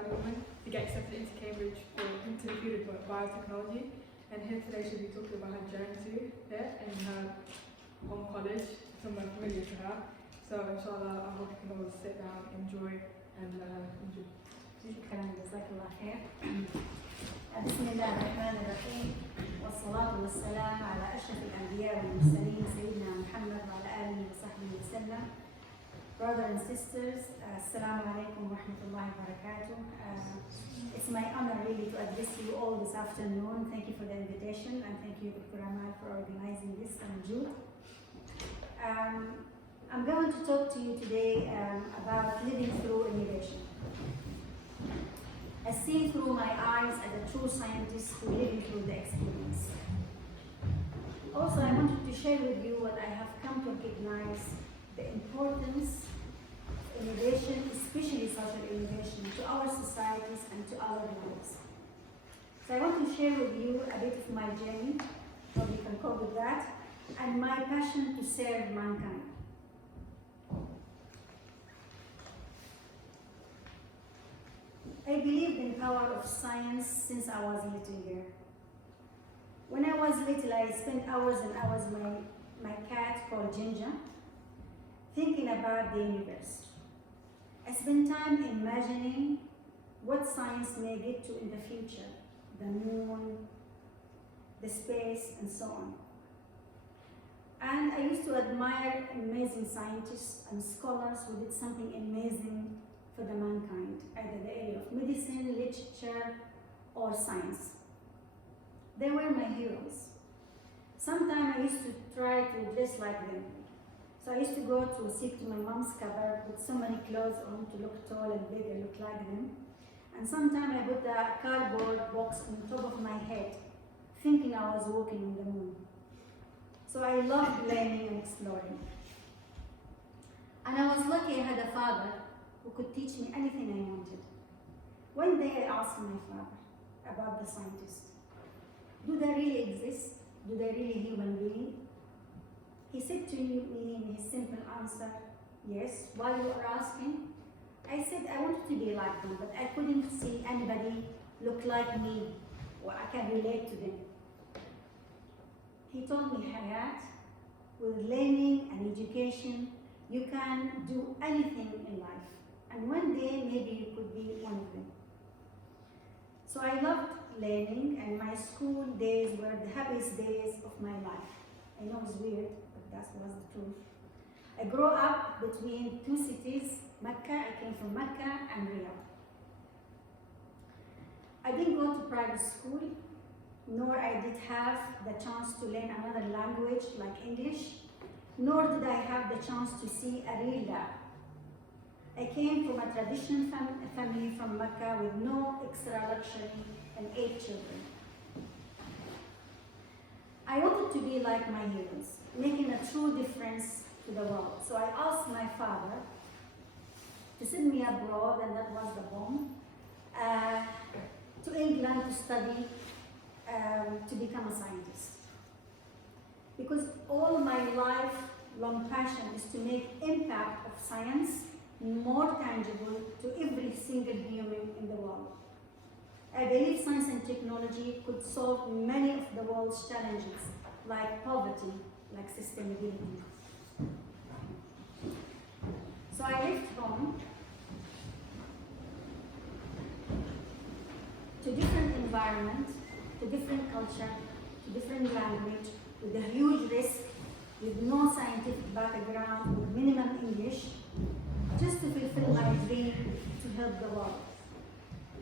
Saudi woman to get accepted into Cambridge into the field of biotechnology. And here today she'll be talking about her journey to there in her home college, somewhere familiar to her. So inshallah, I hope you can all sit down, enjoy, and enjoy. شكرا جزاك الله خير. بسم الله الرحمن الرحيم والصلاة والسلام على أشرف الأنبياء والمرسلين سيدنا محمد وعلى آله وصحبه وسلم. Brothers and sisters, Assalamu alaikum wa rahmatullahi wa barakatuh. It's my honor really to address you all this afternoon. Thank you for the invitation and thank you Dr. Amal for organizing this and Jude. I'm going to talk to you today about living through innovation. As seen through my eyes as a true scientist who living through the experience. Also, I wanted to share with you what I have come to recognize the importance of innovation, especially social innovation, to our societies and to our lives. So I want to share with you a bit of my journey, how you can cope with that, and my passion to serve mankind. I believed in the power of science since I was a little girl. When I was little, I spent hours and hours with my cat called Ginger, thinking about the universe. I spent time imagining what science may get to in the future, the moon, the space, and so on. And I used to admire amazing scientists and scholars who did something amazing for the mankind, either the area of medicine, literature, or science. They were my heroes. Sometimes I used to try to dress like them. So I used to go to sleep to my mom's cupboard with so many clothes on to look tall and big and look like them. And sometimes I put a cardboard box on top of my head, thinking I was walking on the moon. So I loved learning and exploring. And I was lucky I had a father who could teach me anything I wanted. One day I asked my father about the scientists. Do they really exist? Do they really human beings? He said to me in his simple answer, yes. Why you are asking? I said I wanted to be like them, but I couldn't see anybody look like me or I can relate to them. He told me, Hayat, with learning and education, you can do anything in life. And one day, maybe you could be one of them. So I loved learning, and my school days were the happiest days of my life. I know it's weird, but that was the truth. I grew up between two cities, Mecca, I came from Mecca and Riyadh. I didn't go to private school, nor I did have the chance to learn another language like English, nor did I have the chance to see a real lab. I came from a traditional family from Mecca with no extra luxury and 8 children. I wanted to be like my heroes, making a true difference to the world. So I asked my father to send me abroad, and that was the bomb, to England to study, to become a scientist. Because all my lifelong passion is to make impact of science more tangible to every single human in the world. I believe science and technology could solve many of the world's challenges, like poverty, like sustainability. So I left home to different environment, to different culture, to different language, with a huge risk, with no scientific background, with minimum English, just to fulfill my dream to help the world.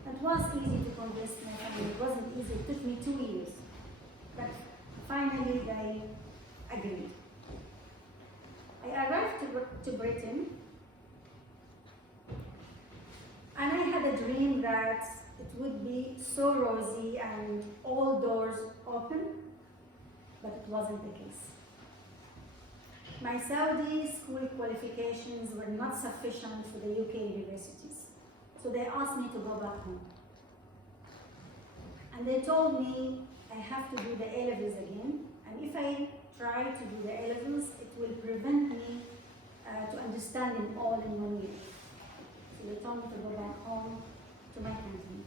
It was easy to convince my family. It wasn't easy. It took me 2 years. But finally, they agreed. I arrived to Britain, and I had a dream that it would be so rosy and all doors open, but it wasn't the case. My Saudi school qualifications were not sufficient for the UK universities, so they asked me to go back home. And they told me I have to do the A-levels again, and if I try to do the A-levels, it will prevent me to understand them all in 1 year. So they told me to go back home to my canteen.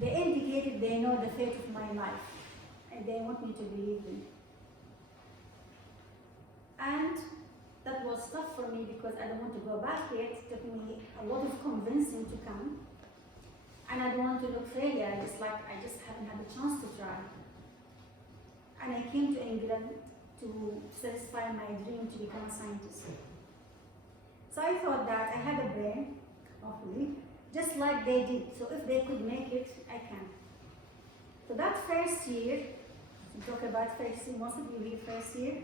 They indicated they know the fate of my life and they want me to believe them. And that was tough for me because I don't want to go back yet. It took me a lot of convincing to come. And I don't want to look failure. It's like I just haven't had a chance to try. And I came to England to satisfy my dream to become a scientist. So I thought that I had a brain, hopefully, just like they did. So if they could make it, I can. So that first year, we talk about first year, most of you read first year,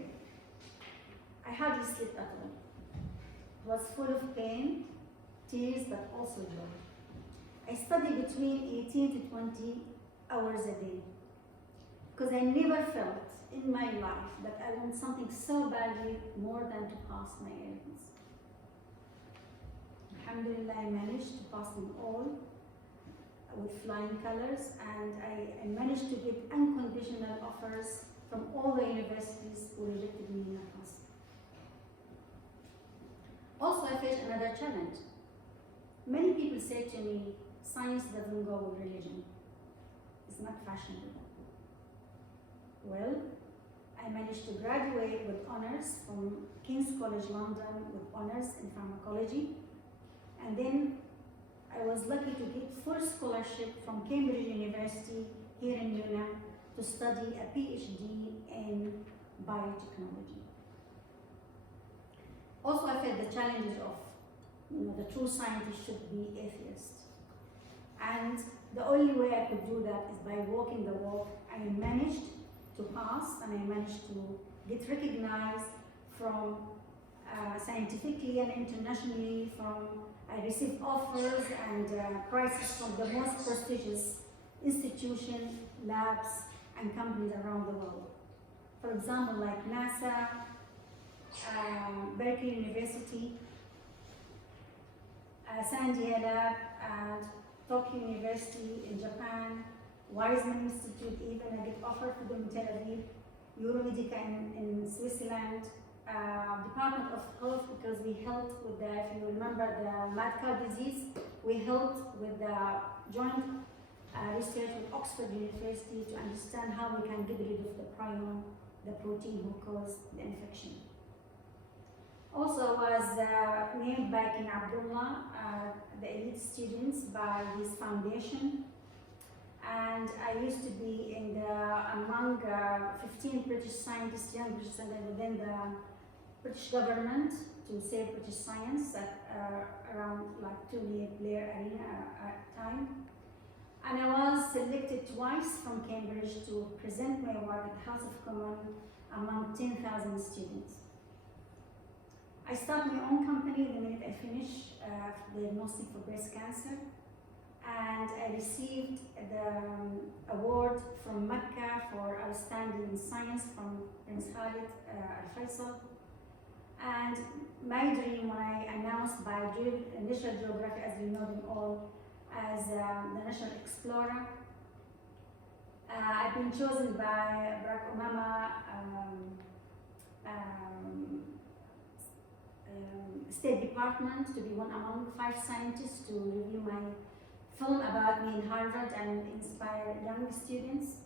I hardly slept at all. It was full of pain, tears, but also joy. I studied between 18 to 20 hours a day because I never felt in my life that I want something so badly more than to pass my A-levels. Alhamdulillah, I managed to pass them all with flying colors, and I managed to get unconditional offers from all the universities who rejected me in the past. Also, I faced another challenge. Many people say to me, science doesn't go with religion. It's not fashionable. Well, I managed to graduate with honors from King's College London with honors in pharmacology. And then I was lucky to get full scholarship from Cambridge University here in Newham to study a PhD in biotechnology. Also, I felt the challenges of, the true scientist should be atheist. And the only way I could do that is by walking the walk. I managed to pass, and I managed to get recognized from scientifically and internationally. I received offers and prizes from the most prestigious institutions, labs, and companies around the world. For example, like NASA, Berkeley University, Sandia Lab, and Tokyo University in Japan, Weizmann Institute, even I get offered to them in Tel Aviv, Euromedica in Switzerland, Department of Health, because we helped with the, if you remember the mad cow disease, we helped with the joint research with Oxford University to understand how we can get rid of the prion, the protein who caused the infection. Also was named by King Abdullah, the elite students by his foundation. And I used to be in among 15 British scientists, young British scientists within the British government to save British science at around like 2 Blair Arena at time. And I was selected twice from Cambridge to present my work at the House of Commons among 10,000 students. I started my own company the minute I finished the diagnostic for breast cancer. And I received the award from Mecca for outstanding in science from Prince Khalid Al Faisal. And my dream, when I announced by National Geographic, as you know them all, as the National Explorer, I've been chosen by Barack Obama State Department to be one among 5 scientists to review my film about me in Harvard and inspire young students,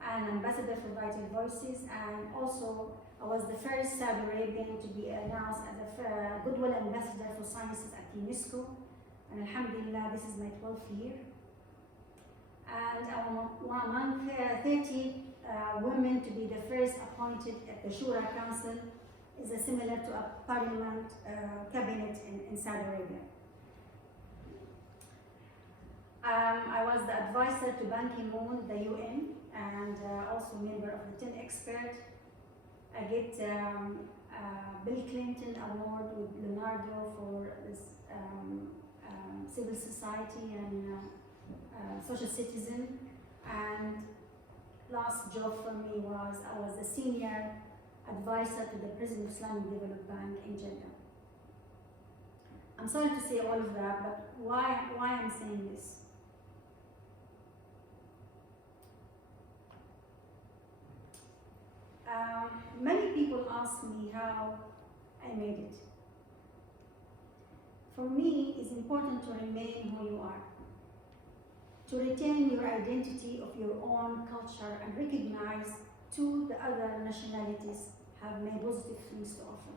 and ambassador for Vital Voices, and also I was the first Saudi Arabian to be announced as a Goodwill Ambassador for Sciences at UNESCO, and Alhamdulillah, this is my 12th year. And I'm one among 30 women to be the first appointed at the Shura Council, is similar to a parliament cabinet in Saudi Arabia. I was the advisor to Ban Ki-moon, the UN, and also member of the 10 experts. I get Bill Clinton Award with Leonardo for this civil society and social citizen. And last job for me was I was the senior advisor to the President of Islamic Development Bank in Jeddah. I'm sorry to say all of that, but why I'm saying this? Many people ask me how I made it. For me, it's important to remain who you are, to retain your identity of your own culture and recognize too the other nationalities have many positive things to offer.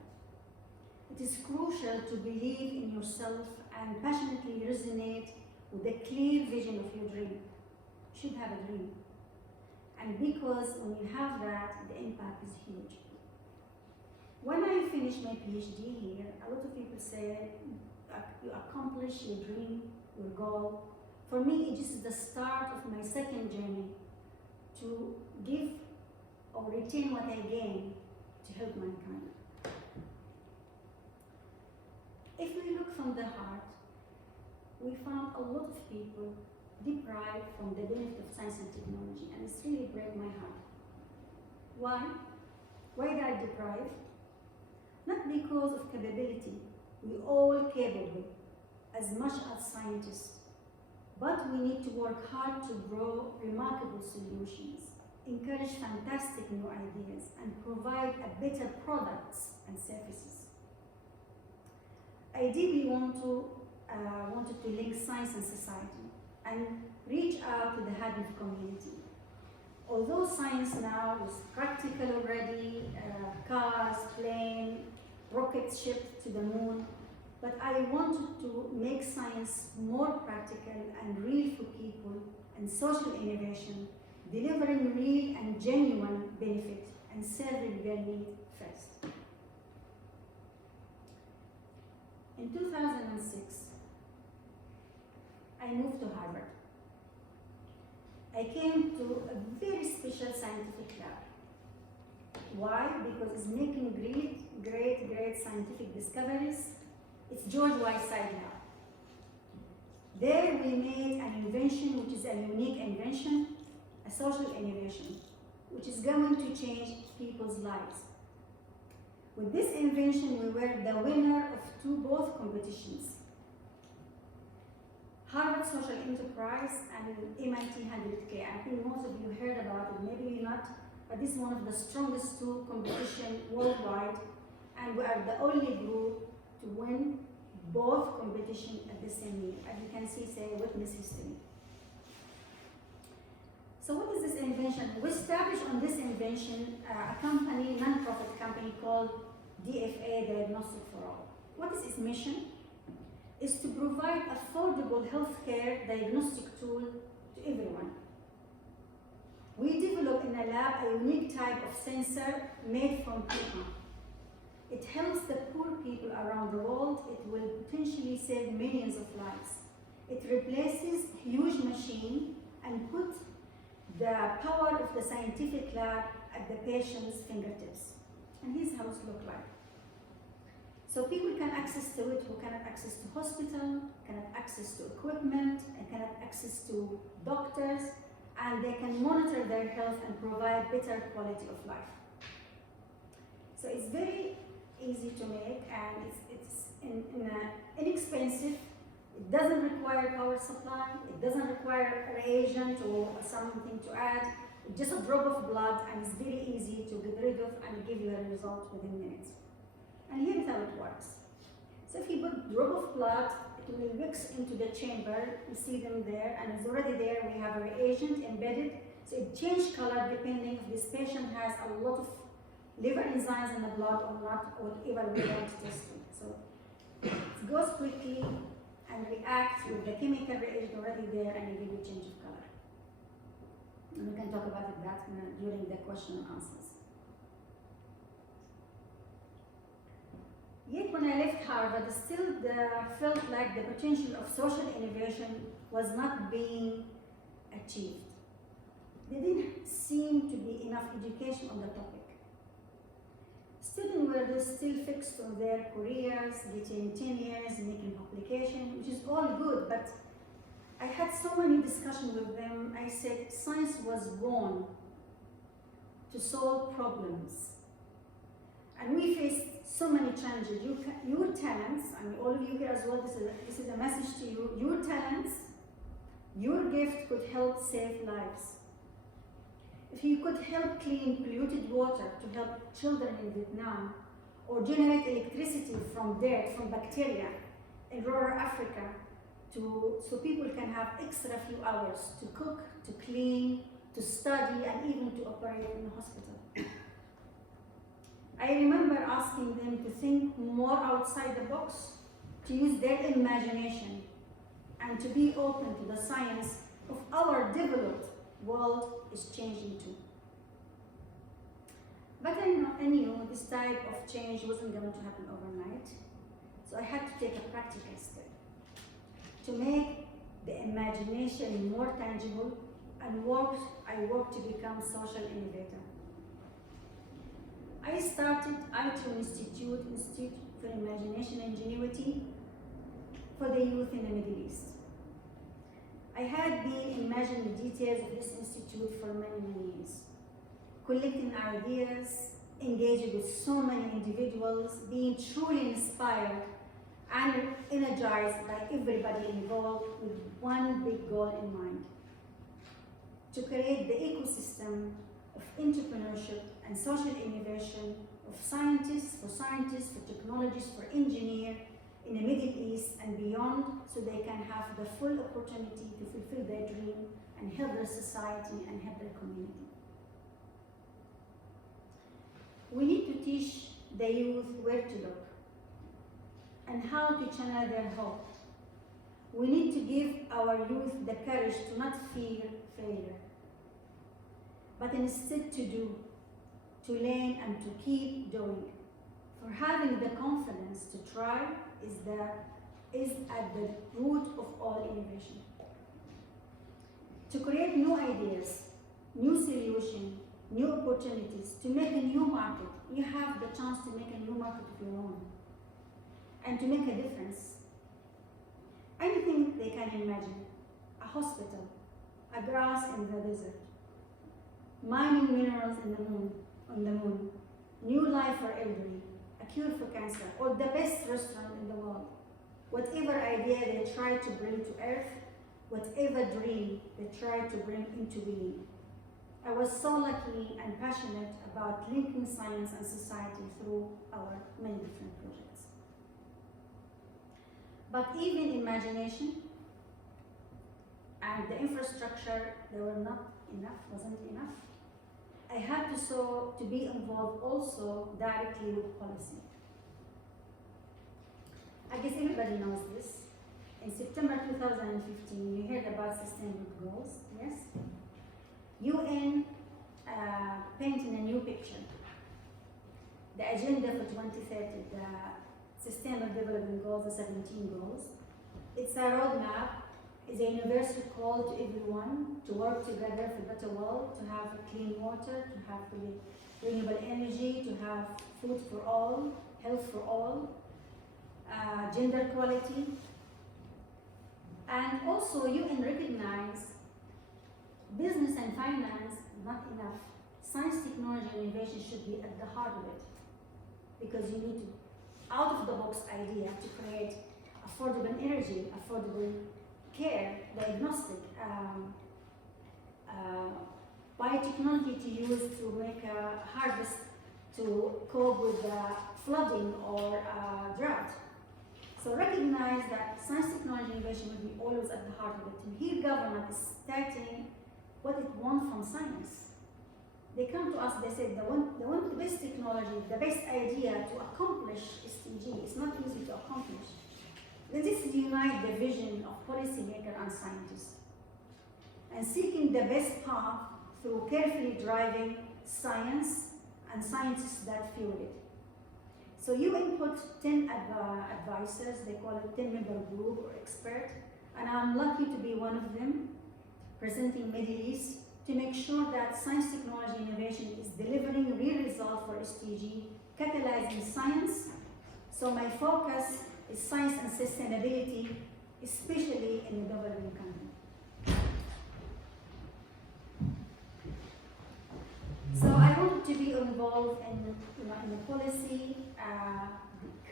It is crucial to believe in yourself and passionately resonate with the clear vision of your dream. You should have a dream. And because when you have that, the impact is huge. When I finished my PhD here, a lot of people say, you accomplish your dream, your goal. For me, it is the start of my second journey to give or retain what I gain to help mankind. If we look from the heart, we found a lot of people deprived from the benefit of science and technology, and it's really breaks my heart. Why? Why they are deprived? Not because of capability. We all capable, as much as scientists. But we need to work hard to grow remarkable solutions, encourage fantastic new ideas, and provide a better products and services. I deeply wanted to link science and society and reach out to the Hadith community. Although science now is practical already, cars, plane, rockets shipped to the moon, but I wanted to make science more practical and real for people and social innovation, delivering real and genuine benefit and serving their need first. In 2006, I moved to Harvard. I came to a very special scientific lab. Why? Because it's making great scientific discoveries. It's George Whiteside lab. There we made an invention which is a unique invention, a social innovation, which is going to change people's lives. With this invention, we were the winner of both competitions. Harvard Social Enterprise and MIT 100K. I think most of you heard about it, maybe not, but this is one of the strongest two competitions worldwide, and we are the only group to win both competitions at the same year. As you can see, say, witness history. So what is this invention? We established on this invention a company, non-profit company called DFA, Diagnostic for All. What is its mission? Is to provide affordable healthcare diagnostic tool to everyone. We developed in a lab a unique type of sensor made from paper. It helps the poor people around the world. It will potentially save millions of lives. It replaces huge machine and put the power of the scientific lab at the patient's fingertips. And here's how it looks like. So people can access to it who cannot access to hospital, cannot access to equipment, and cannot access to doctors, and they can monitor their health and provide better quality of life. So it's very easy to make, and it's inexpensive. It doesn't require power supply. It doesn't require a reagent or something to add. It's just a drop of blood, and it's very easy to get rid of and give you a result within minutes. And here's how it works. So if you put a drop of blood, it will mix into the chamber. You see them there, and it's already there. We have a reagent embedded. So it changes color depending if this patient has a lot of liver enzymes in the blood or not, or whatever we want to test it. So it goes quickly and reacts with the chemical reagent already there, and it will change of color. And we can talk about that during the question and answers. Yet when I left Harvard, still felt like the potential of social innovation was not being achieved. There didn't seem to be enough education on the topic. Students were still fixed on their careers, getting 10 years, making publication, which is all good, but I had so many discussions with them. I said science was born to solve problems. And we faced so many challenges. Your talents, I mean, all of you here as well, this is a message to you. Your talents, your gift could help save lives. If you could help clean polluted water to help children in Vietnam, or generate electricity from dirt, from bacteria, in rural Africa so people can have extra few hours to cook, to clean, to study, and even to operate in the hospital. I remember asking them to think more outside the box, to use their imagination, and to be open to the science of our developed world is changing too. But I knew this type of change wasn't going to happen overnight, so I had to take a practical step to make the imagination more tangible, and I worked to become social innovator. I started ITU Institute for Imagination and Ingenuity for the youth in the Middle East. I had been imagining the details of this institute for many, many years, collecting ideas, engaging with so many individuals, being truly inspired and energized by everybody involved with one big goal in mind: to create the ecosystem of entrepreneurship and social innovation of scientists, for technologists, for engineers in the Middle East and beyond, so they can have the full opportunity to fulfill their dream and help their society and help their community. We need to teach the youth where to look and how to channel their hope. We need to give our youth the courage to not fear failure, but instead to do, to learn and to keep doing. For having the confidence to try is at the root of all innovation. To create new ideas, new solutions, new opportunities, to make a new market. You have the chance to make a new market of your own and to make a difference. Anything they can imagine: a hospital, a grass in the desert, mining minerals on the moon, new life for elderly, a cure for cancer, or the best restaurant in the world. Whatever idea they try to bring to earth, whatever dream they try to bring into being. I was so lucky and passionate about linking science and society through our many different projects. But even imagination and the infrastructure, they were not enough, wasn't enough. I had to be involved also directly with policy. I guess everybody knows this. In September 2015, you heard about sustainable goals, yes? UN painting a new picture. The agenda for 2030, the Sustainable Development Goals, the 17 goals. It's a roadmap. It's a universal call to everyone to work together for a better world, to have clean water, to have renewable energy, to have food for all, health for all, gender equality. And also UN recognize business and finance not enough. Science, technology, and innovation should be at the heart of it, because you need to, out of the box idea to create affordable energy, affordable care, diagnostic, biotechnology to use to make a harvest to cope with flooding or drought. So recognize that science, technology, innovation will be always at the heart of it. And here government is stating what it wants from science. They come to us, they say they want the best technology, the best idea to accomplish SDG. It's not easy to accomplish. Then this unites the vision of policymaker and scientists, and seeking the best path through carefully driving science and scientists that fuel it. So you input 10 advisors, they call it 10-member group or expert, and I'm lucky to be one of them, presenting Middle East, to make sure that science, technology, innovation is delivering real results for SDG, catalyzing science. So my focus is science and sustainability, especially in the developing country. So I wanted to be involved in the policy,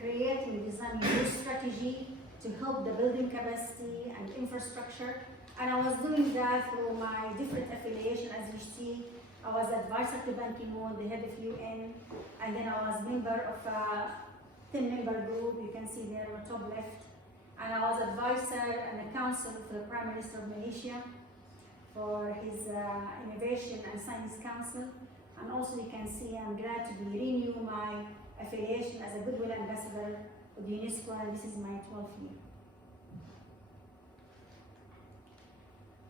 creating, designing new strategy to help the building capacity and infrastructure. And I was doing that through my different affiliation. As you see, I was advisor to Ban Ki-moon, the head of UN, and then I was member of a 10-member group. You can see there on the top left. and I was advisor and a counsel for the Prime Minister of Malaysia for his Innovation and Science Council. And also you can see I'm glad to be renew my affiliation as a Goodwill Ambassador with UNESCO, and this is my 12th year.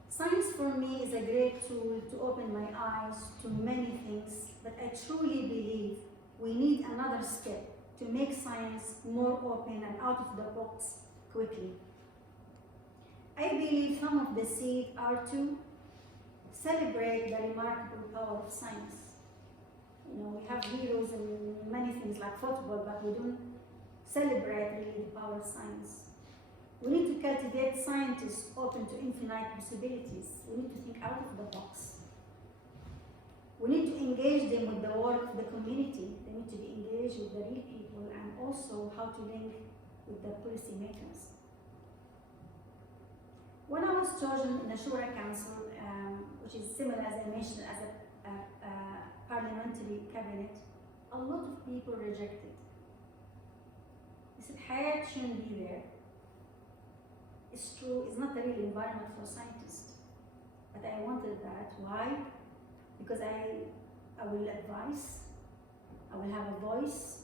Science for me is a great tool to open my eyes to many things, but I truly believe we need another step to make science more open and out of the box quickly. I believe some of the seeds are to celebrate the remarkable power of science. You know, we have heroes in many things like football, but we don't celebrate really the power of science. We need to cultivate scientists open to infinite possibilities. We need to think out of the box. We need to engage them with the work of the community. They need to be engaged with the real people, and also how to link with the policy makers. When I was chosen in the Shura Council, which is similar, as I mentioned, as a parliamentary cabinet, a lot of people rejected. They said, Hayat shouldn't be there. It's true, it's not the real environment for scientists. But I wanted that. Why? Because I will advise, I will have a voice,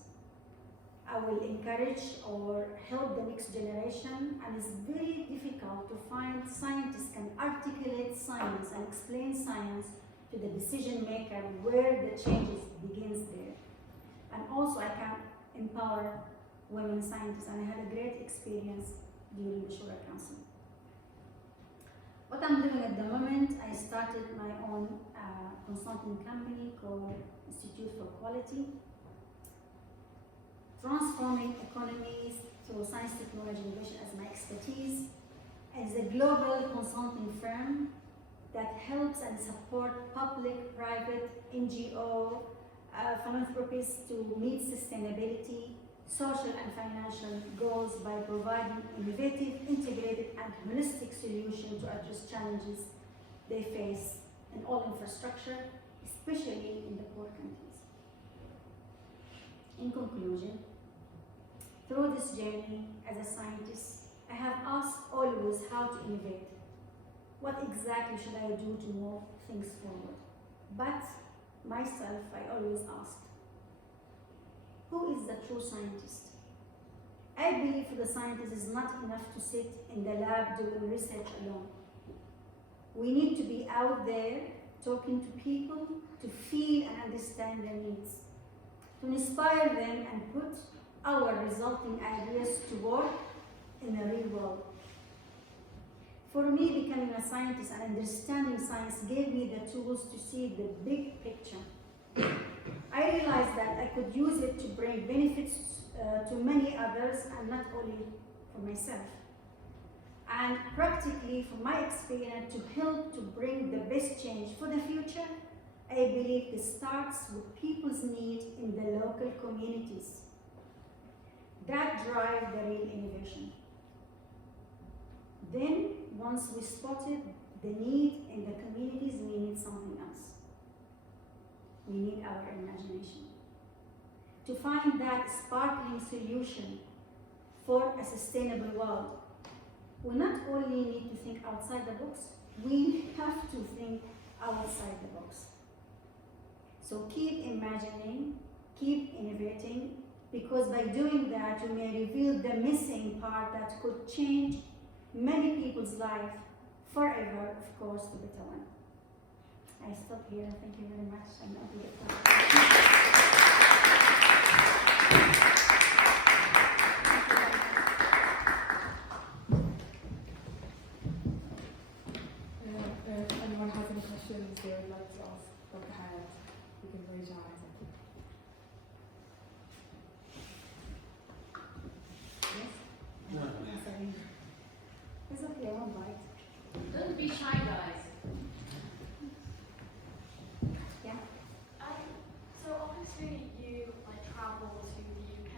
I will encourage or help the next generation, and it's very difficult to find scientists can articulate science and explain science to the decision maker where the changes begins there. And also I can empower women scientists, and I had a great experience during the Shura Council. What I'm doing at the moment, I started my own consulting company called Institute for Quality, transforming economies through science, technology, innovation as my expertise. As a global consulting firm that helps and supports public, private, NGO, philanthropists to meet sustainability, social and financial goals by providing innovative, integrated and holistic solutions to address challenges they face in all infrastructure, especially in the poor countries. In conclusion, through this journey as a scientist, I have asked always how to innovate. What exactly should I do to move things forward? But myself, I always asked, who is the true scientist? I believe for the scientist is not enough to sit in the lab doing research alone. We need to be out there talking to people to feel and understand their needs, to inspire them and put our resulting ideas to work in the real world. For me, becoming a scientist and understanding science gave me the tools to see the big picture. I realized that I could use it to bring benefits to many others and not only for myself. And practically, from my experience, to help to bring the best change for the future, I believe it starts with people's need in the local communities. That drives the real innovation. Then, once we spotted the need in the communities, we need something else. We need our imagination. To find that sparkling solution for a sustainable world, we not only need to think outside the box, we have to think outside the box. So keep imagining, keep innovating, because by doing that, you may reveal the missing part that could change many people's life forever, of course, the better one. I stop here. Thank you very much. I'm not going If anyone has any questions they would like to ask Dr. Hayat, you can raise your hands. Yes? No. Sorry. It's okay, I won't bite. Don't be shy, guys. Yeah. So obviously you travel to the UK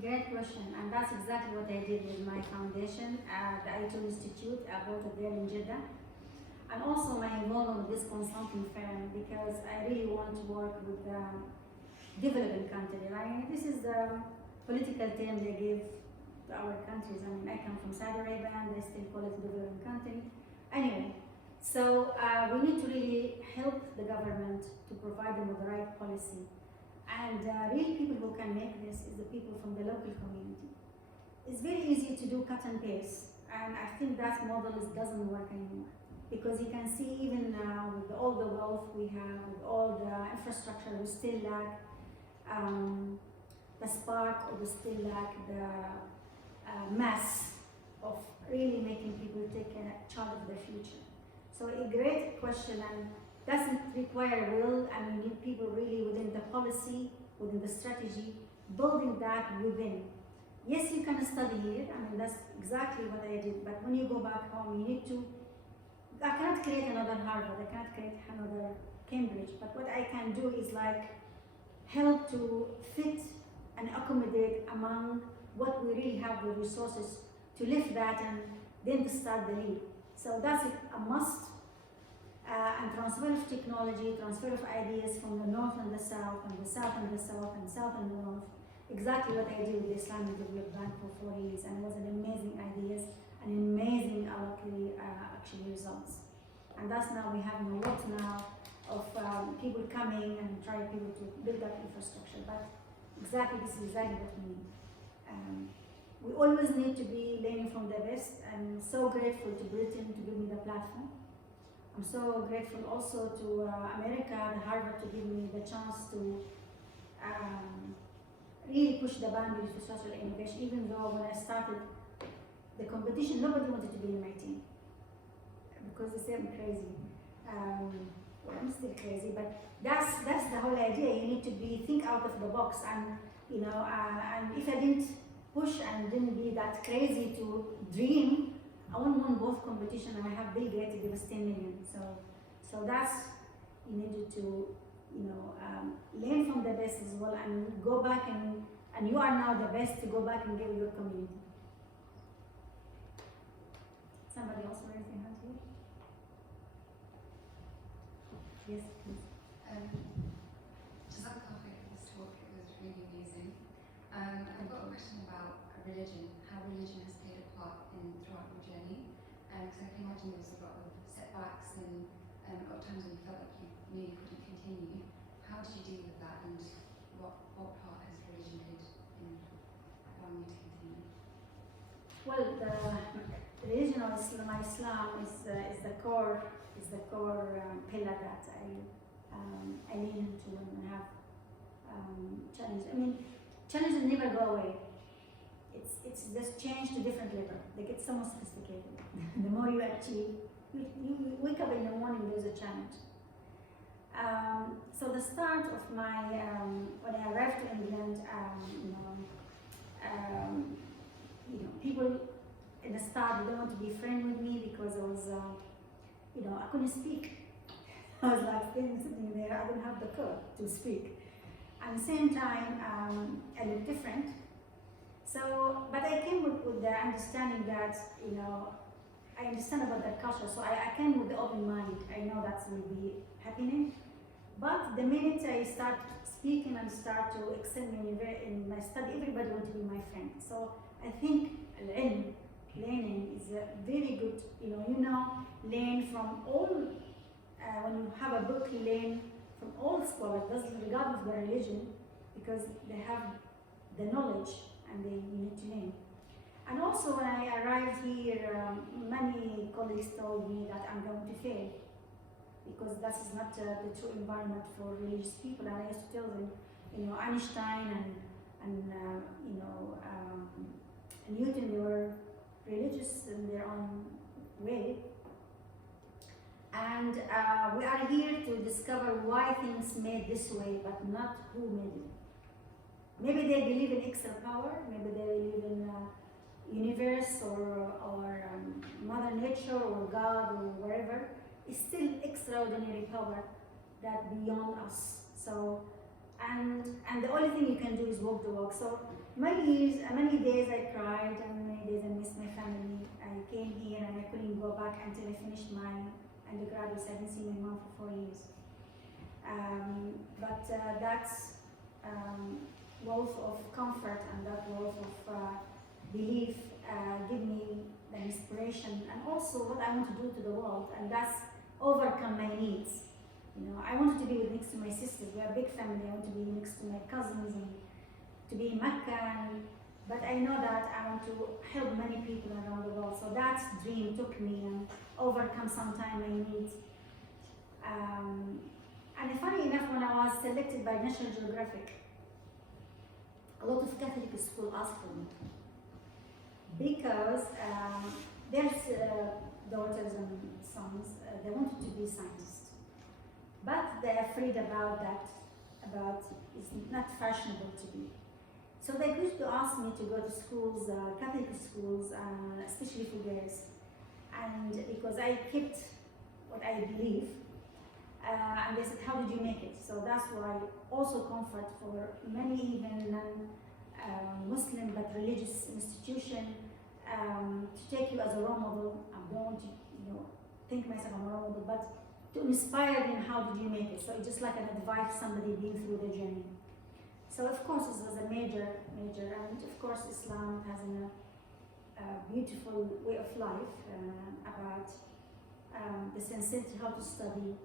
Great question, and that's exactly what I did with my foundation at the ITO Institute. I bought it there in Jeddah. And also my involvement with this consulting firm because I really want to work with developing countries. I mean, this is the political term they give to our countries. I mean, I come from Saudi Arabia and they still call it a developing country. Anyway, so we need to really help the government to provide them with the right policy. And real people who can make this is the people from the local community. It's very easy to do cut and paste, and I think that model doesn't work anymore. Because you can see even now with all the wealth we have, with all the infrastructure, we still lack the spark, or we still lack the mass of really making people take charge of their future. So a great question, and doesn't require will, and we need people really within the policy, within the strategy, building that within. Yes, you can study here, I mean that's exactly what I did, but when you go back home, you need to, I cannot create another Harvard, I cannot create another Cambridge, but what I can do is like help to fit and accommodate among what we really have the resources to lift that and then to start the lead. So that's a must. And transfer of technology, transfer of ideas from the north and the south, and the south and the south, and south and the north. Exactly what I did with the Islamic Development Bank for 4 years, and it was an amazing ideas, and amazing actually results. And that's now we have a lot now of people coming and trying people to build up infrastructure. But exactly this is exactly what we need. We always need to be learning from the best. I'm so grateful to Britain to give me the platform. I'm so grateful also to America and Harvard to give me the chance to really push the boundaries for social innovation, even though when I started the competition, nobody wanted to be in my team because they say I'm crazy. Well, I'm still crazy, but that's the whole idea. You need to think out of the box, and you know, and if I didn't push and didn't be that crazy to dream, I won't win both competition, and I have Bill Gates to give us 10 million. So that's, you needed to, you know, learn from the best as well, and go back and you are now the best to go back and give your community. Somebody else raise their hand here? Yes, please. Jazakallah khair for this talk, it was really amazing. I've got a question about religion, how religion has played a part throughout your journey. Because I can imagine there was a lot of setbacks and a lot of times when you felt like you really couldn't continue. How did you deal with that, and what part has religion played in allowing you to continue? Well, the religion of Islam is the core pillar that I lean into when I have challenges. I mean, challenges never go away. It's just change to different level. They get so more sophisticated. The more you achieve, you wake up in the morning, there's a challenge. So the start of my, when I arrived to England, people in the start didn't want to be friends with me because I was, I couldn't speak. I was like sitting there, I didn't have the code to speak. At the same time, I looked different. So, but I came with the understanding that, I understand about that culture, so I came with the open mind. I know that will be happening. But the minute I start speaking and start to excel in my study, everybody wants to be my friend. So I think learning is a very good, learn from all, when you have a book, learn from all scholars, regardless of the religion, because they have the knowledge and you need to learn. And also when I arrived here, many colleagues told me that I'm going to fail because that is not the true environment for religious people. And I used to tell them, Einstein and Newton, they were religious in their own way. And we are here to discover why things made this way, but not who made it. Maybe they believe in extra power, maybe they believe in universe or Mother Nature or God or wherever. It's still extraordinary power that beyond us. So, and the only thing you can do is walk the walk. So many days I cried, and many days I missed my family. I came here and I couldn't go back until I finished my undergraduate. I didn't see my mom for 4 years. But that's wealth of comfort and that wealth of belief give me the inspiration and also what I want to do to the world, and that's overcome my needs. You know, I wanted to be next to my sisters. We're a big family. I want to be next to my cousins and to be in Mecca, but I know that I want to help many people around the world. So that dream took me and overcome sometime my needs. And funny enough, when I was selected by National Geographic, a lot of Catholic schools asked for me because their daughters and sons, they wanted to be scientists, but they're afraid about that, about it's not fashionable to be. So they used to ask me to go to schools, Catholic schools, especially for girls, and because I kept what I believe, and they said, how did you make it? So that's why also comfort for many even non-Muslim but religious institution to take you as a role model. I don't want to, think myself as a role model, but to inspire them, how did you make it? So it's just like an advice somebody being through the journey. So of course this was a major, and of course Islam has a beautiful way of life about the sincerity, how to study,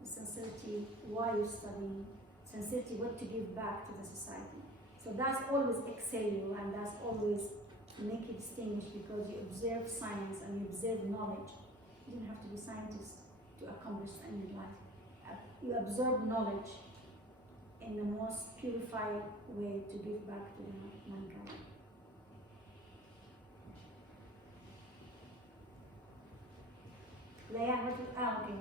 the sincerity, why you study, sincerity, what to give back to the society. So that's always excel you, and that's always to make you distinguished because you observe science and you observe knowledge. You don't have to be a scientist to accomplish any life. You observe knowledge in the most purified way to give back to mankind. Leah, okay.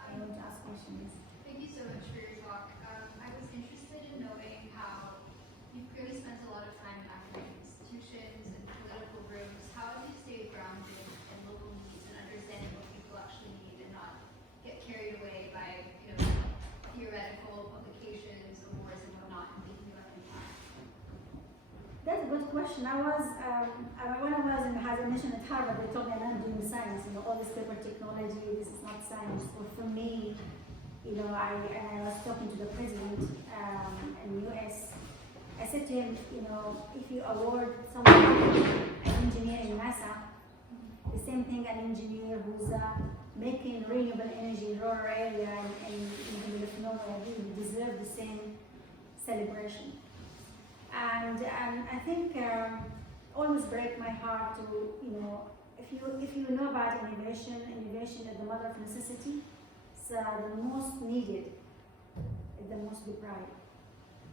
I want to ask questions. Thank you so much for your talk. I was interested in knowing how you've clearly spent a lot of time in academic institutions and political rooms. How have you stayed grounded in local needs and understanding what people actually need and not get carried away by theoretical publications or wars and whatnot and thinking about impact? That's a good question. when I was in higher mission at Harvard, they told me I'm not doing science. All this paper technology, this is not science. Or for me, I was talking to the president in the US. I said to him, if you award someone an engineer in NASA, the same thing an engineer who's making renewable energy in rural area and in the phenomenon, he deserve the same celebration. And I think always break my heart to, if you know about innovation is the mother of necessity. So the most needed is the most deprived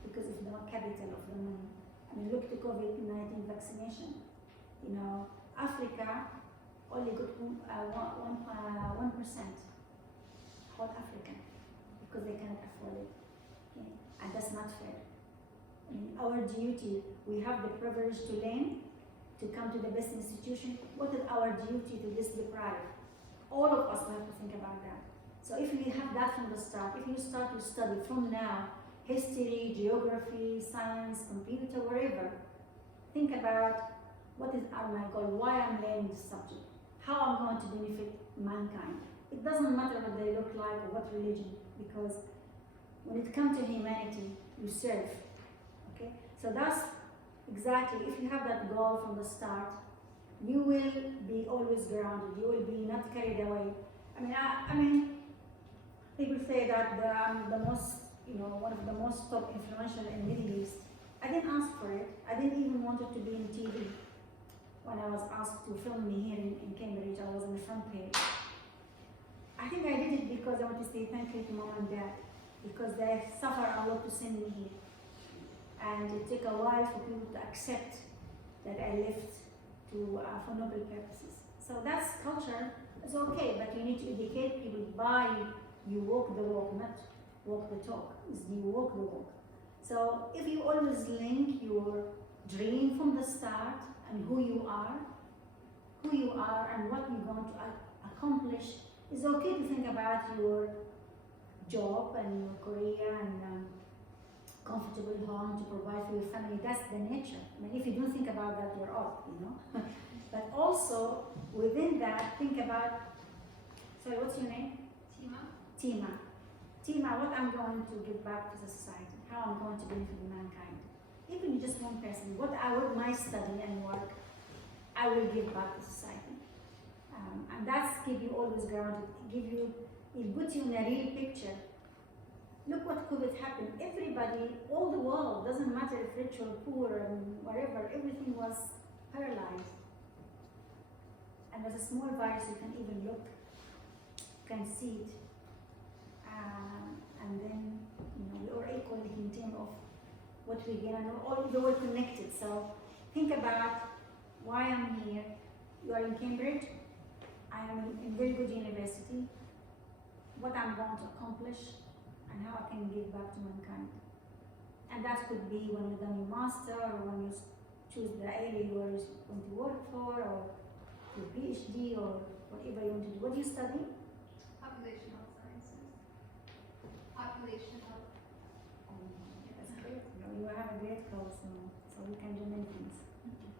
because it's the capital of the money. I mean, look to COVID-19 vaccination. Africa only got 1% whole Africa because they cannot afford it. Okay? And that's not fair. I mean, our duty, we have the privilege to learn, to come to the best institution. What is our duty to this deprived? All of us have to think about that. So if we have that from the start, if you start to study from now, history, geography, science, computer, wherever, think about what is my goal, why I'm learning this subject, how I'm going to benefit mankind. It doesn't matter what they look like or what religion, because when it comes to humanity, you serve. Okay? So that's exactly, if you have that goal from the start, you will be always grounded, you will be not carried away. I mean, people say that I'm the most, one of the most top influential in the Middle East. I didn't ask for it. I didn't even want it to be in TV. When I was asked to film me here in Cambridge, I was on the front page. I think I did it because I want to say thank you to mom and dad, because they suffer a lot to send me here. And it took a while for people to accept that I left for noble purposes. So that's culture. It's okay, but you need to educate people by you walk the walk, not walk the talk. It's you walk the walk. So if you always link your dream from the start and who you are and what you're going to accomplish, it's okay to think about your job and your career and comfortable home, to provide for your family. That's the nature. I mean, if you don't think about that, you're odd, you know. But also, within that, think about, sorry, what's your name? Tima? Tima. Tima, what I'm going to give back to the society, how I'm going to benefit mankind. Even just one person, what I would, my study and work, I will give back to society. And that's give you always grounded, it puts you in a real picture. Look what COVID happened. Everybody, all the world, doesn't matter if rich or poor and whatever, everything was paralyzed. And as a small virus, you can even look, you can see it. And then, you know, we are equally in terms of what we get, and we're all connected. So think about why I'm here. You are in Cambridge. I am in very good university. What I'm going to accomplish and how I can give back to mankind. And that could be when you've done your master, or when you choose the area you are going to work for, or your PhD, or whatever you want to do. What do you study? Population health sciences. Population health. That's great. You have a great cause, so we can do many things.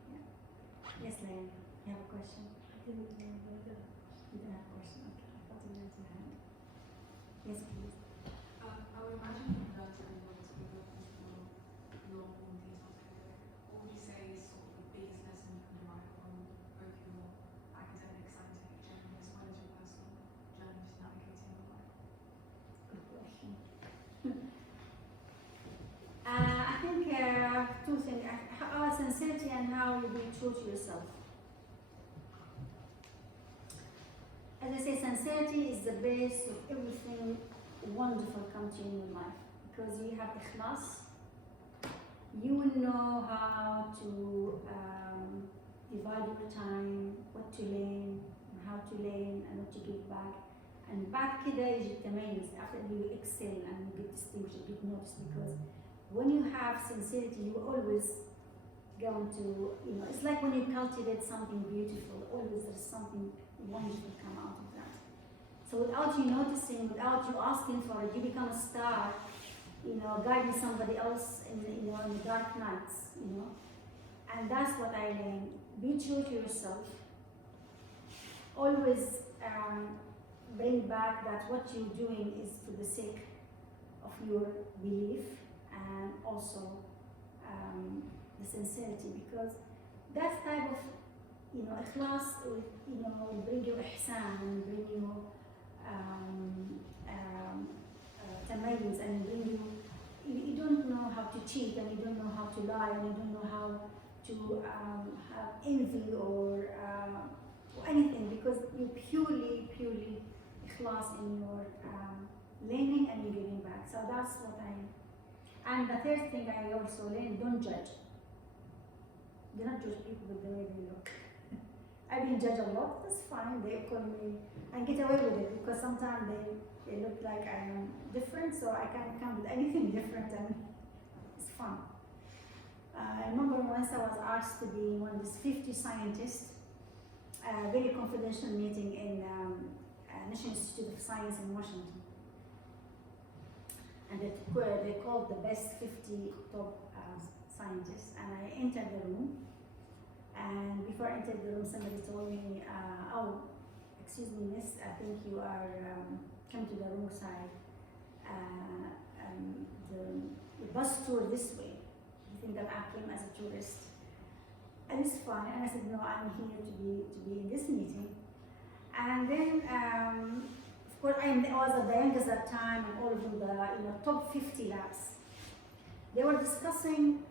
Yeah. Yes, Lane, you have a question? You don't have a question, okay. I thought you raised your hand. Yes, please. I would imagine you've learned a lot with looking for long form detailed coding. What would you say is sort of the biggest lesson you can derive from both your academic, scientific journey, as well as your personal journey to navigating your life? Good question. I think two things. Sincerity and how you be true to yourself. As I say, sincerity is the base of everything wonderful come to you in your life. Because you have ikhlas, you will know how to divide your time, what to learn, and how to learn, and what to give back. And بعد كده يجي التميز. After you excel and you get distinguished, you get noticed, because when you have sincerity, you always going to, you know, it's like when you cultivate something beautiful, always there's something wonderful come out of that. So without you noticing, without you asking for it, you become a star, you know, guiding somebody else in the, you know, in the dark nights, you know. And that's what I learned. Be true to yourself. Always bring back that what you're doing is for the sake of your belief, and also the sincerity, because that type of, you know, ikhlas will, you know, will bring you ihsan, and bring you tamayuz, and bring you, you don't know how to cheat, and you don't know how to lie, and you don't know how to have envy or anything, because you purely ikhlas in your learning and you giving back. So that's what and the third thing I also learned, don't judge. Do not judge people with the way they look. I've been judged a lot, that's fine, they call me, and get away with it, because sometimes they look like I am different, so I can't come with anything different, and it's fun. I remember once I was asked to be one of these 50 scientists, a very confidential meeting in National Institute of Science in Washington. And they called the best 50 top scientists, and I entered the room. And before I entered the room, somebody told me, "Oh, excuse me, miss, I think you are come to the wrong side. The bus tour this way. You think that I came as a tourist?" And it's fine. And I said, "No, I'm here to be in this meeting." And then, of course, I was the youngest at that time, and all of them, the top 50 labs. They were discussing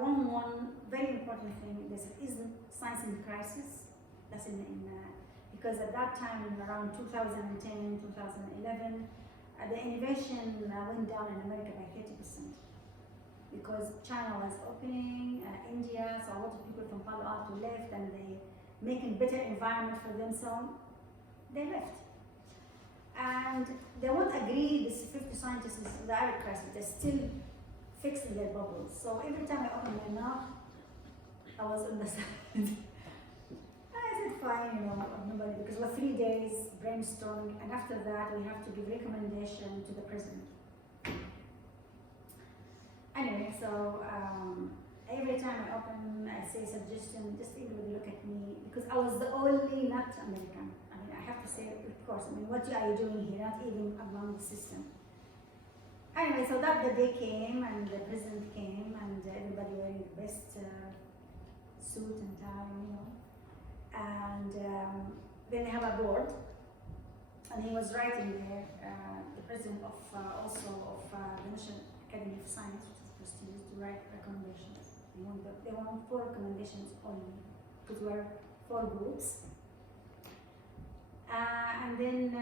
one very important thing. They said, "Isn't science in crisis?" That's because at that time, in around 2010, 2011, the innovation went down in America by 30%. Because China was opening, India, so a lot of people from Palo Alto left, and they making better environment for them, so they left. And they won't agree this 50 scientists is the Arab crisis, they're still fixing their bubbles. So every time I opened my mouth, I was on the side. I said, fine, nobody, because it was 3 days brainstorming, and after that we have to give recommendation to the president. Anyway, so every time I open, I say suggestion, just everybody look at me because I was the only not American. I mean, I have to say, of course, I mean, what are you doing here? Not even among the system. Anyway, so that the day came and the president came and everybody wearing the best suit and tie, you know. And then they have a board, and he was writing there, the president of also of the National Academy of Science, which is prestigious, to write recommendations. They want 4 recommendations only, because we're 4 groups. And then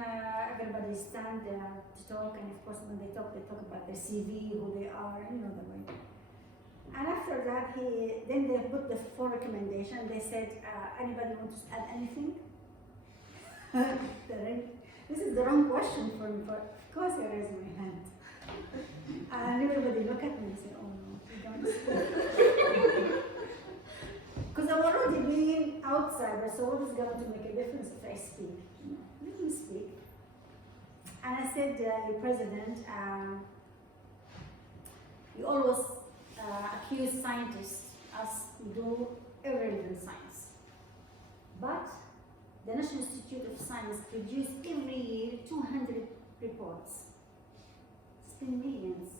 everybody stand to talk, and of course when they talk about their CV, who they are, and you know the way. And after that, then they put the 4 recommendations. They said, anybody want to add anything? This is the wrong question for me, but of course I raise my hand. And everybody look at me and say, oh no, we don't speak. Because I'm already being outsider, so what is going to make a difference if I speak? You know, let me speak. And I said, your president, you always accuse scientists as we do irrelevant science. But the National Institute of Science produces every year 200 reports. Spend millions.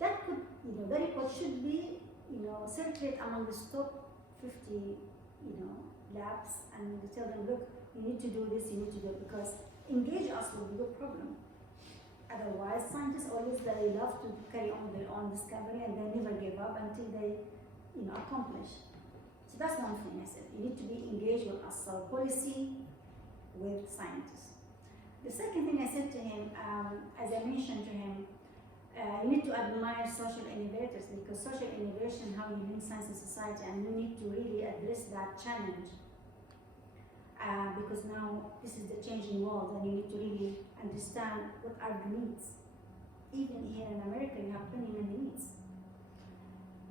That could, you know, the report should be, you know, circulate among the top 50, you know, labs, and we tell them, look, you need to do this, you need to do it, because engage us will be the problem. Otherwise, scientists always, they love to carry on their own discovery and they never give up until they, you know, accomplish. So that's one thing I said. You need to be engaged with us, so policy with scientists. The second thing I said to him, as I mentioned to him, you need to admire social innovators, because social innovation, how you link science and society, and you need to really address that challenge. Because now this is the changing world, and you need to really understand what are the needs. Even here in America, you have many needs.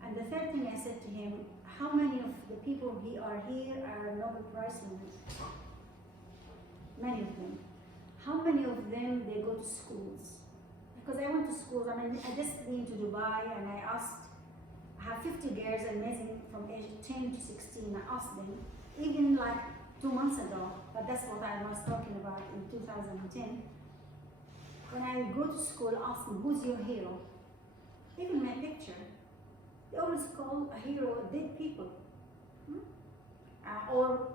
And the third thing I said to him, how many of the people who are here are Nobel Prize winners? Many of them. How many of them, they go to schools? Because I went to schools, I mean, I just been to Dubai, and I asked, I have 50 girls amazing from age 10 to 16, I asked them, even like 2 months ago, but that's what I was talking about in 2010. When I go to school, ask them, who's your hero? Even my picture. They always call a hero dead people. Or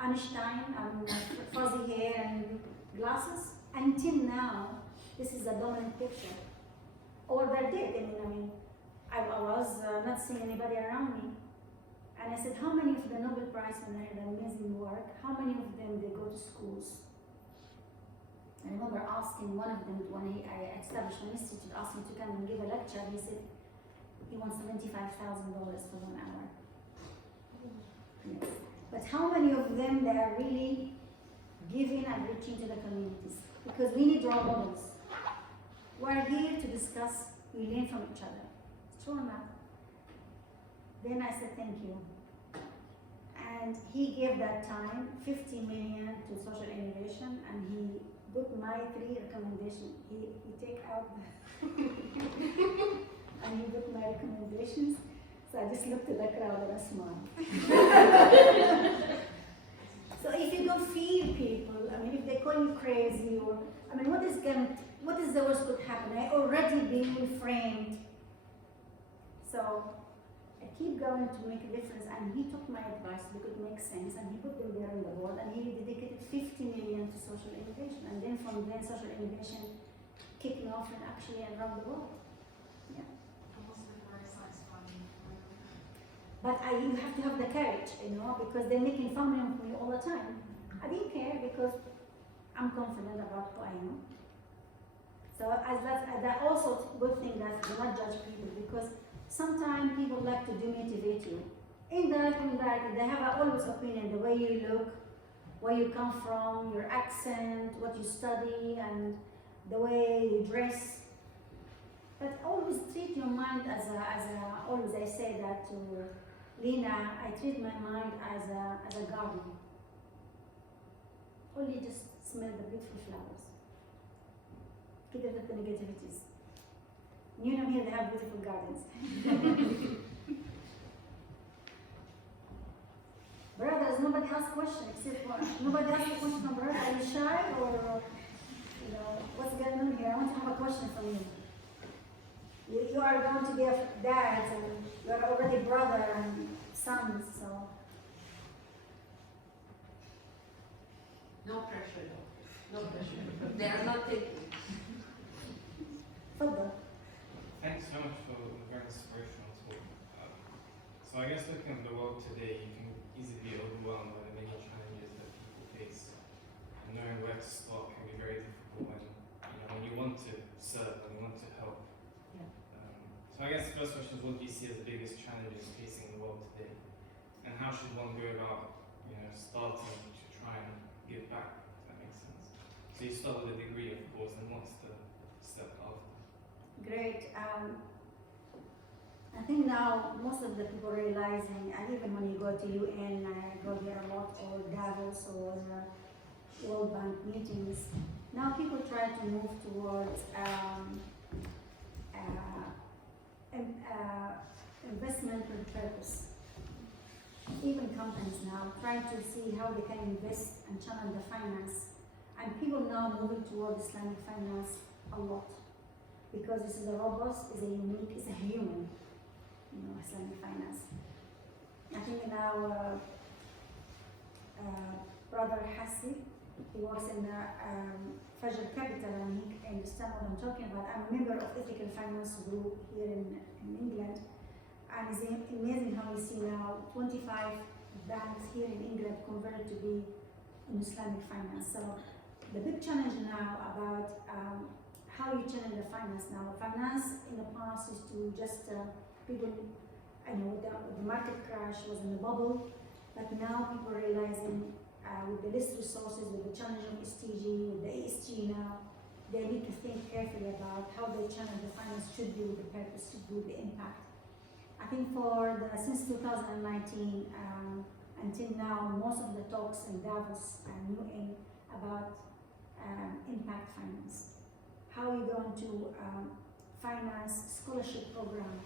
Einstein, fuzzy hair and glasses. Until now, this is a dominant picture. Or they're dead. I was not seeing anybody around me. And I said, how many of the Nobel Prize winners had amazing work, how many of them they go to schools? I remember asking one of them, when I established an institute, asked him to come and give a lecture. He said he wants $75,000 for 1 hour. Yes. But how many of them they are really giving and reaching to the communities? Because we need role models. We're here to discuss, we learn from each other. True enough. Then I said, thank you. And he gave that time 50 million to social innovation, and he put my 3 recommendations. He take out and he put my recommendations. So I just looked at the crowd and I smiled. So if you don't feed people, if they call you crazy, or what is the worst could happen? I already been framed. So I keep going to make a difference, and he took my advice because it makes sense, and he put them there on the board, and he dedicated 50 million to social innovation, and then from then social innovation kicking off and actually around the world. Yeah. But you have to have the courage, because they're making fun of me all the time. I didn't care because I'm confident about who I am. So that also good thing that do not judge people, because sometimes people like to demotivate you. Indirectly, they have always opinion, the way you look, where you come from, your accent, what you study, and the way you dress. But always treat your mind always I say that to Lena, I treat my mind as a garden. Only just smell the beautiful flowers. Get rid of the negativities. You know, here they have beautiful gardens. Brothers, nobody asks questions except for nobody asks a question from brother. Are you shy or you know what's going on here? I want to have a question from you. You are going to be a dad and you are already brother and sons, so No pressure, no pressure. They are not taking. Fadda. Thanks so much for the very inspirational talk. So I guess looking at the world today, you can easily be overwhelmed by the many challenges that people face. And knowing where to start can be very difficult when you want to serve and you want to help. Yeah. So I guess the first question is, what do you see as the biggest challenges facing the world today? And how should one go about starting to try and give back, if that makes sense? So you start with a degree, of course, and what's the step after? Great. I think now most of the people realizing, and even when you go to UN, I go there a lot, or Davos, or World Bank meetings, now people try to move towards investment with purpose. Even companies now try to see how they can invest and channel the finance, and people now moving towards Islamic finance a lot. Because this is a robust, is a unique, is a human, Islamic finance. I think now brother Hassi, he works in Fajr Capital, and he understands what I'm talking about. I'm a member of Ethical Finance Group here in England, and it's amazing how we see now 25 banks here in England converted to be in Islamic finance. So the big challenge now about how you channel the finance now. Finance in the past is to just people, the market crash was in the bubble, but now people realizing with the less resources, with the challenge of STG, with the ESG now, they need to think carefully about how they channel the finance should be with the purpose, should be with the impact. I think since 2019 until now, most of the talks in Davos and UN about impact finance. How are you going to finance scholarship program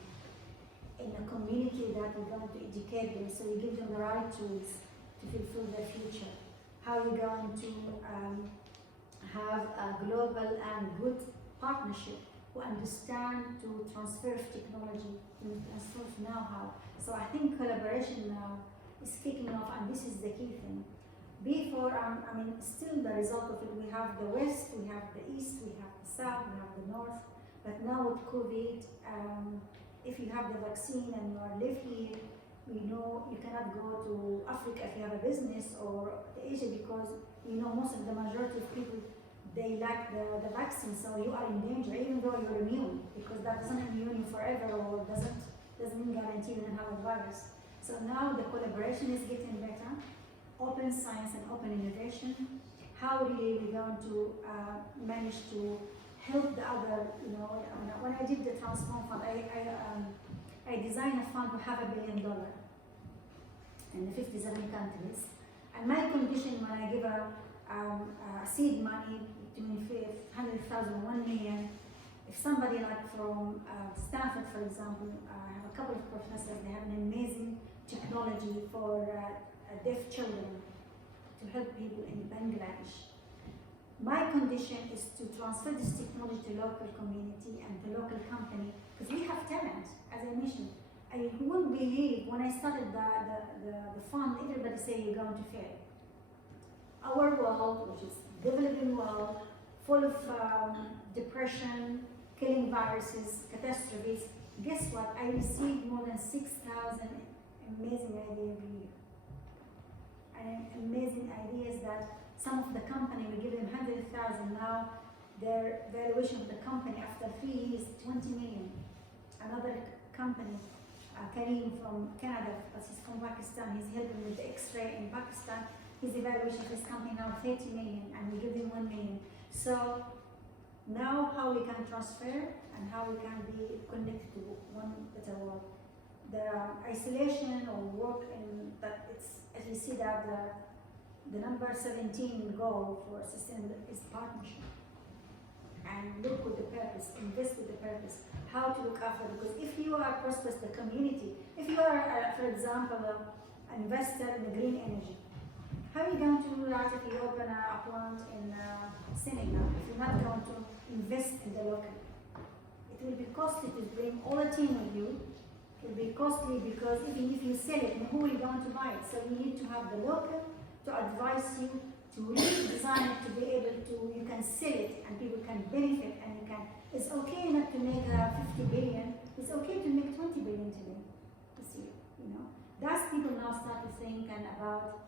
in a community that you're going to educate them, so you give them the right tools to fulfill their future? How are you going to have a global and good partnership who understand to transfer of technology, to transfer of know-how? So I think collaboration now is kicking off, and this is the key thing. Before, still the result of it, we have the West, we have the East, we have the South, we have the North, but now with COVID, if you have the vaccine and you live here, you cannot go to Africa if you have a business, or Asia, because most of the majority of people, they lack the vaccine, so you are in danger, even though you're immune, because that doesn't immune you forever, or doesn't guarantee you don't have a virus. So now the collaboration is getting better. Open science and open innovation. How really we're going to manage to help the other, when I did the Transform Fund, I designed a fund to $500 million in the 57 countries. And my condition when I give a seed money between 100,000 1 million, if somebody like from Stanford, for example, I have a couple of professors, they have an amazing technology for deaf children to help people in Bangladesh. My condition is to transfer this technology to local community and the local company, because we have talent, as I mentioned. Who wouldn't believe when I started the fund, everybody say you're going to fail. Our world, which is developing world, full of depression, killing viruses, catastrophes, guess what? I received more than 6,000 amazing ideas every year. And amazing ideas that some of the company, we give them 100,000, now their valuation of the company after 3 years, 20 million. Another company, Kareem from Canada, but he's from Pakistan, he's helping with the X-ray in Pakistan. His evaluation of his company now 30 million, and we give them 1 million. So now how we can transfer and how we can be connected to one better world. The isolation or work in that, it's, as you see that the number 17 goal for sustainable is partnership. And look with the purpose, invest with the purpose. how to look after, because if you are prosperous, the community, if you are, for example, an investor in the green energy, how are you going to do that if you open a plant in Senegal, if you're not going to invest in the local? It will be costly to bring all the team with you. It will be costly because even if you sell it, who will going to buy it? So you need to have the local to advise you, to really design it to be able to, you can sell it and people can benefit and you can, it's okay not to make 50 billion, it's okay to make 20 billion today, this year, you know. That's people now start to think about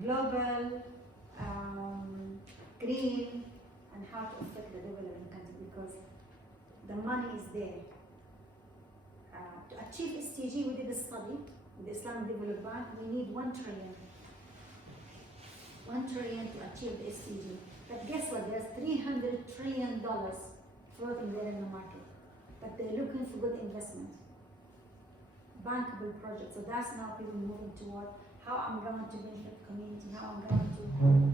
global, green, and how to affect the developing country because the money is there. To achieve SDG, we did a study with the Islamic Development Bank, we need 1 trillion. 1 trillion to achieve the SDG. But guess what? There's $300 trillion floating there in the market. But they're looking for good investment. Bankable projects. So that's now people moving toward how I'm going to benefit the community, how I'm going to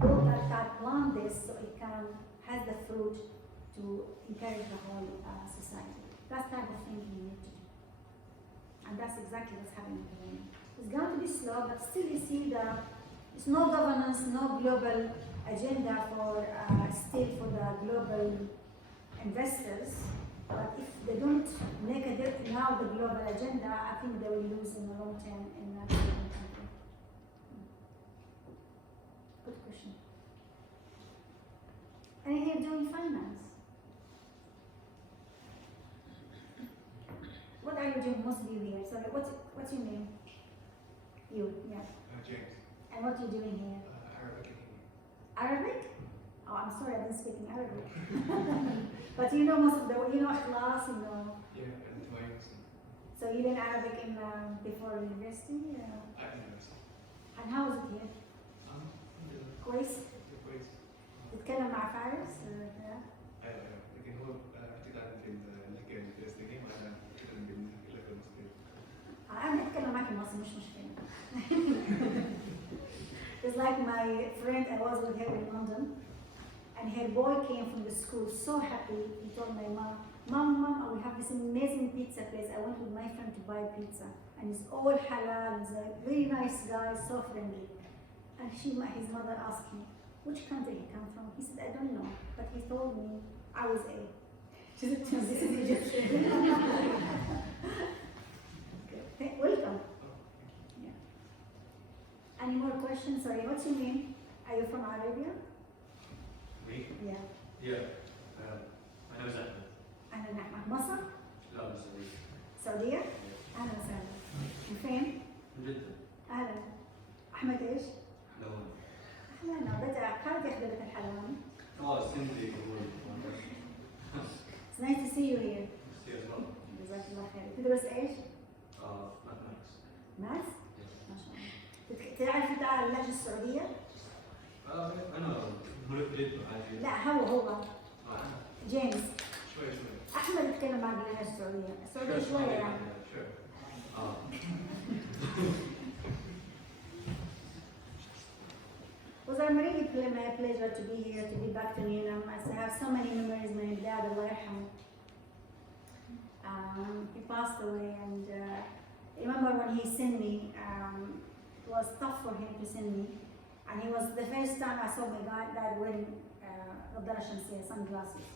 build that plant this so it can has the fruit to encourage the whole society. That's the type of thing we need to do. And that's exactly what's happening today. It's going to be slow, but still you see there's no governance, no global agenda for still for the global investors. But if they don't make now the global agenda, I think they will lose in the long term in that country. Good question. And here doing finance. What are you doing, most of you here? Sorry, what's your name? You, yeah. James. And what are you doing here? Arabic. Arabic? Oh, I'm sorry, I didn't speak in Arabic. But you know most of the, you know Ikhlas, you know. Yeah, and Muslim. So you learned Arabic in before university? At university. And how was it here? كويس؟ كويس. تتكلم مع فارس؟ ايوه لكن هو اعتقاد في اللي كان في الاسلامي انا اتكلم باللغه المصريه. أنا أتكلم معك مصري مش مشكلة. It's like my friend, I was with her in London, and her boy came from the school so happy. He told my mom, we have this amazing pizza place. I went with my friend to buy pizza, and it's all halal. He's a very nice guy, so friendly. And his mother asked him, which country he come from? He said, I don't know, but he told me I was A. She said, this is Egyptian. Okay. Welcome. Yeah. Any more questions? Sorry, what's your name? Are you from Arabia? Me? Yeah. Yeah. My name is Ahmed. أهلا أحمد. مصر؟ لا من السعودية. السعودية؟ أهلا وسهلا. من فين؟ من جدة. أهلا. أحمد إيش؟ حلوان. أهلا. بدأ كانت يخدمك الحلواني. سندي قبول. It's nice to see you here. See you as well. جزاك الله خير. تدرس إيش؟ Mathematics. ماث؟ ما شاء الله. تعرف أنت اللهجة السعودية؟ أنا هنا في جدة عادي. لا هو جيمس. شوي. أحمد يتكلم معك باللهجة السعودية. السعودية شوية يعني. Sure. Was a really my pleasure to be here, to be back to Newnham. I have so many memories. My dad, Allah yarham. He passed away, and I remember when he sent me, it was tough for him to send me. And it was the first time I saw my dad wearing نظارة شمسية, sunglasses.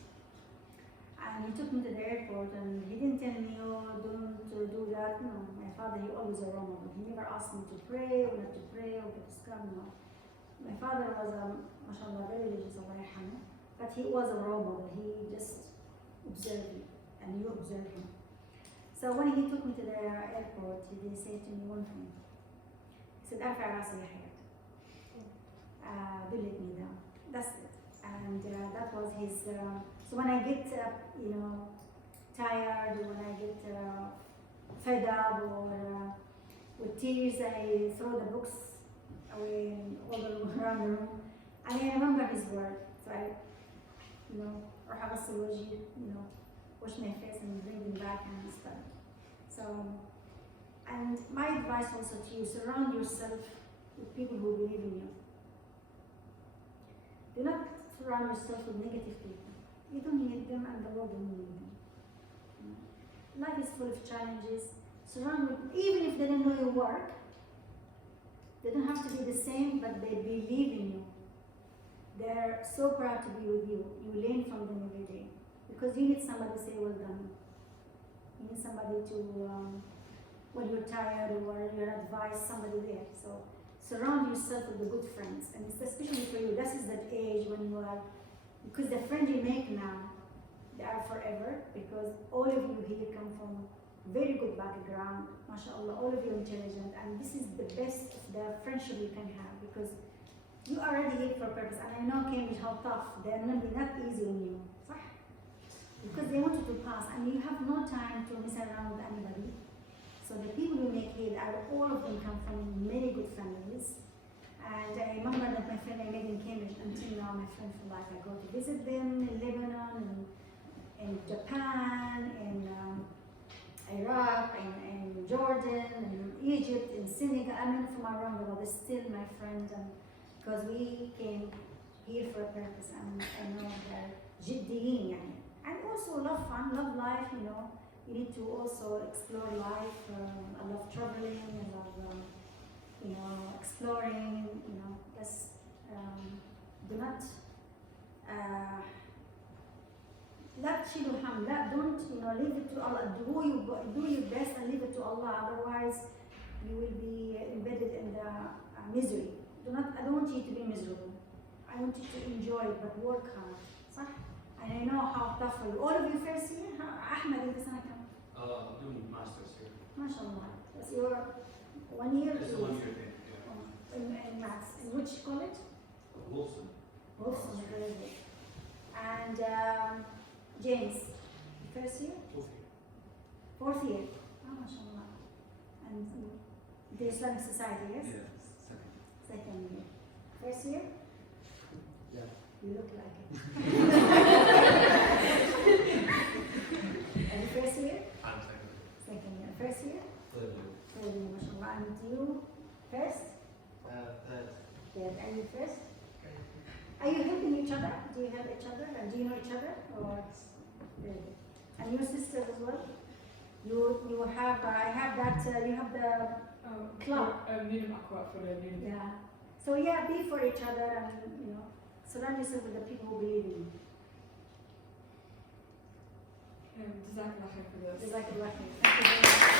And he took me to the airport, and he didn't tell me, oh, don't do that. No, my father, he always a role model. He never asked me to pray or not to pray or to scrum. No. My father was mashallah, very religious, Allah yarhamah, but he was a role model. He just observed me, and you observed him. So when he took me to the airport, he did say to me one thing. He said, "Arfa rasi ya Hayat." Don't let me down. That's it. And that was his. So when I get, tired, when I get fed up or with tears, I throw the books away and all around the room. And I remember his word. So I, or have a solution, wash my face and bring him back and study. So, and my advice also to you, surround yourself with people who believe in you. Do not surround yourself with negative people. You don't need them and the world don't need them. life is full of challenges. Surround with, even if they don't know your work, they don't have to be the same, but they believe in you. They're so proud to be with you. You learn from them every day. Because you need somebody to say, well done. You need somebody to, when you're tired or your advice, somebody there. So surround yourself with the good friends. And it's especially for you, this is that age when you are, because the friends you make now, they are forever, because all of you here come from very good background, mashallah, all of you intelligent, and this is the best of the friendship you can have, because you are already here for a purpose. And I know Cambridge, how tough, they're not easy on you, صح? Because they want you to pass, and you have no time to mess around with anybody. So the people you make here, all of them come from many good families. And I remember that my friend I made in Cambridge, until now my friend for life. I go to visit them in Lebanon, in Japan, in Iraq, in Jordan, in Egypt, in Senegal. I mean, from around the world, they're still my friend, because we came here for a purpose, and I know they're جديين يعني. And also love fun, love life, you know. You need to also explore life. I love traveling, I love, you know, exploring, you know. Just do not لا تشيلوا هم. لا, don't, you know, leave it to Allah. Do your best and leave it to Allah. Otherwise, you will be embedded in the misery. I don't want you to be miserable. I want you to enjoy it, but work hard. صح? And I know how tough for you. All of you first year? أحمد أنت سنة كم؟ I'm doing masters here. ما شاء الله. That's your 1 year? It's a 1 year thing, yeah. In maths. In which college? Wilson. Wilson, very good. And James, first year? Fourth year. Oh, mashallah. And the Islamic Society, yes? Yeah, second. Second year. First year? Yeah. You look like it. And first year? I'm second. Second year. First year? Third year. Third year, mashallah. And you first? Third. Third. And you first? Are you helping each other? Do you help each other? And do you know each other? Or really? And your sisters as well? You have I have that you have the club. Needham Aqua for the Needham. Yeah. So yeah, be for each other, and you know, surround yourself with the people who believe in you. Jazakallah khair for this. Jazakallah khair. Thank you very much.